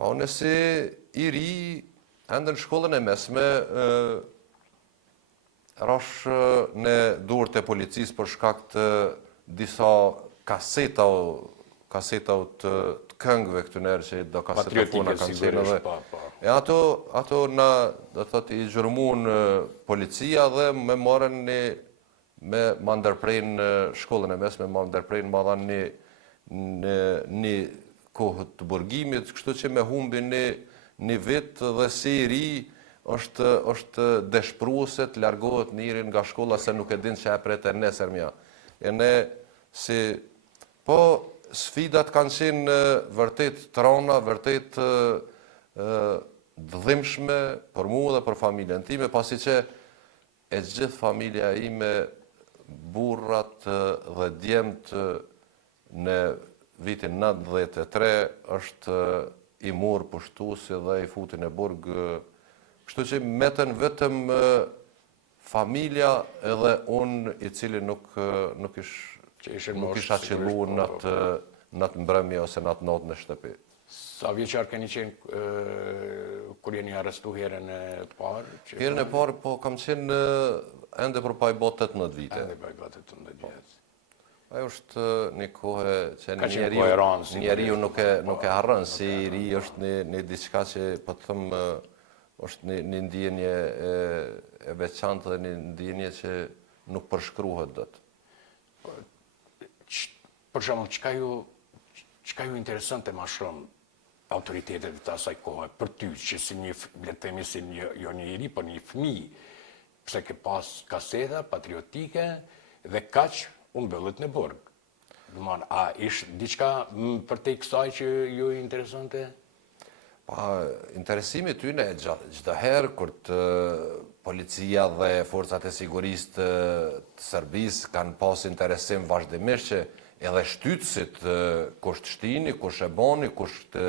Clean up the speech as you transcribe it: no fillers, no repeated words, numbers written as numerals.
Pa unë si I ri, ende në shkollën e mesme, rash në durët e policisë për shkak të disa kaseta të këngëve këtë nërë që do kasetofona kanë qenë dhe. E ato na, do thot, I gjërmun policia dhe me marrën me ma ndërprejnë në shkollën e mesme, ma ndërprejnë ma dhanë një kohë të burgimit, kështu që me humbi një vit dhe si I ri është deshpruese të largohet njëri nga shkolla se nuk e din që e pret e nesër mja. E ne si, po sfidat kanë qenë vërtet të rana, vërtet dëdhimshme për mu dhe për familjen time, pasi që e gjithë familja ime, burrat dhe djemt në vitin 93 është I murë pushtuesi dhe I futin e burg. Kështu që meten vetëm familja edhe unë I cili nuk isha qëllu në atë mbrëmje ose në atë notë në shtëpi. Sa vjeqar keni qenë kur jeni arrestu herën e parë? Herën e parë, po kam qenë ende për pa I bot 18 vite. Ende për pa I bot 18 vite. Ajo është një kohë që njeriu nuk e harron, si I ri është një diçka që po të thëmë është një ndjenje e veçantë dhe një ndjenje që nuk përshkruhet dot. Për shembull, çka ju interesonte më shumë autoritetet të asaj kohe për ty, që si një, le të themi si jo një I ri, por një fëmijë, pse ke pas kaseta patriotike dhe kaq u mbyllet në burg. Domthon, a ishte diçka përtej kësaj që ju interesonte? Pa, interesimi tyne çdo herë kur policia dhe forcat e sigurisë të Serbisë kanë pas interesim vazhdimisht që edhe shtytësit kush të shtini, kush e boni, kush të